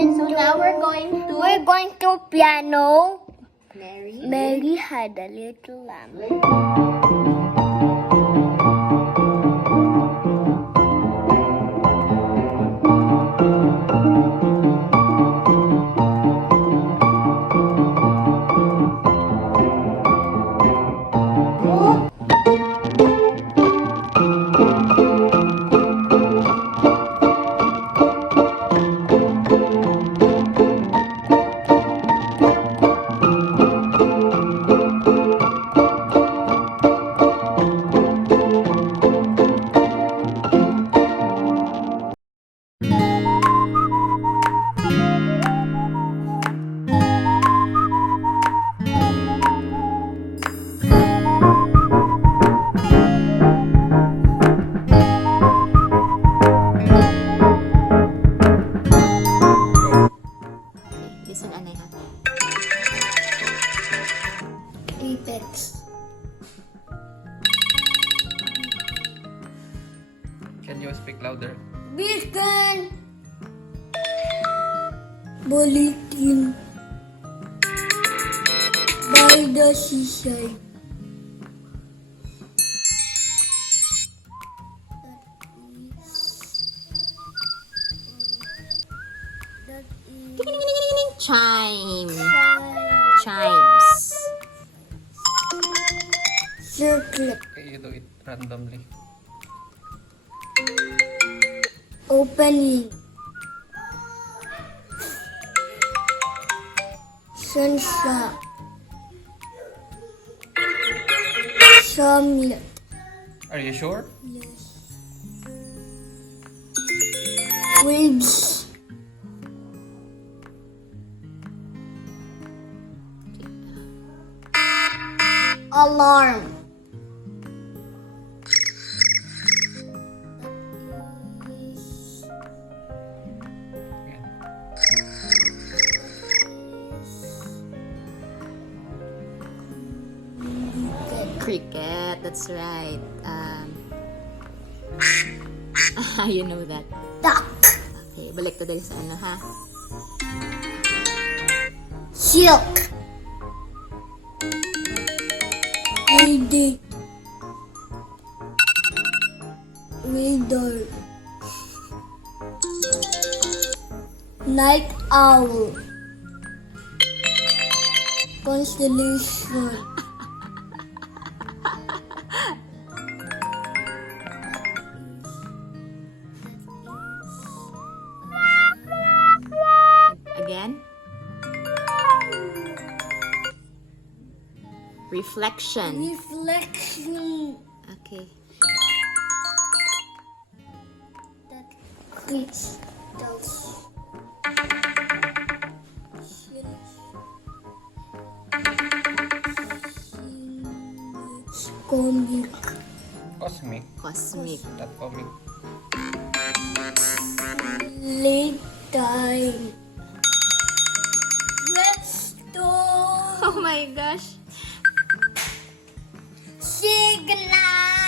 So now we're going to piano. Mary had a little lamb. Listen, Anay, ha? Apex. Can you speak louder? Beacon. Bulletin. By the seaside. That is Chime. Chimes. circle. Okay, you do it randomly. Opening. Sunshine. Summit. Are you sure? Yes. Waves. Alarm. Yeah. Cricket, that's right. You know that. Duck. Okay, balik to dali sa ano, ha? Silk. Reading. Radar. Night owl. Constellation. Again? Reflection. Reflection. Okay. That crystals. Comic. Cosmic. Cosmic. That comic. Late time. Redstone. Oh my gosh. Signal.